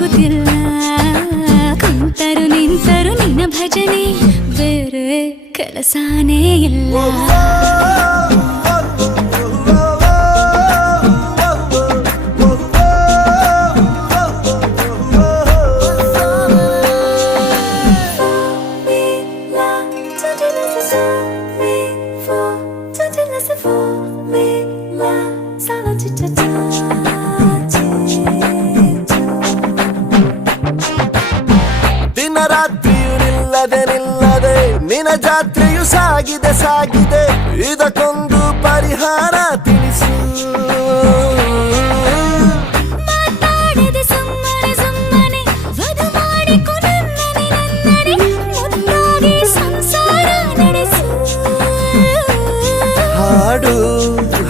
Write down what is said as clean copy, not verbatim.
ಸಿಗುತ್ತಿಲ್ಲ ಕುಂತರು ನಿಂತರು ನಿನ್ನ ಭಜನೆ ಬೇರೆ ಕೆಲಸನೇ ಇಲ್ಲ ದಿನರಾತ್ರಿಯು ನಿಲ್ಲದೆ ನಿನ್ನ ಜಾತ್ರೆಯು ಸಾಗಿದೆ ಇದಕ್ಕೊಂದು ಪರಿಹಾರ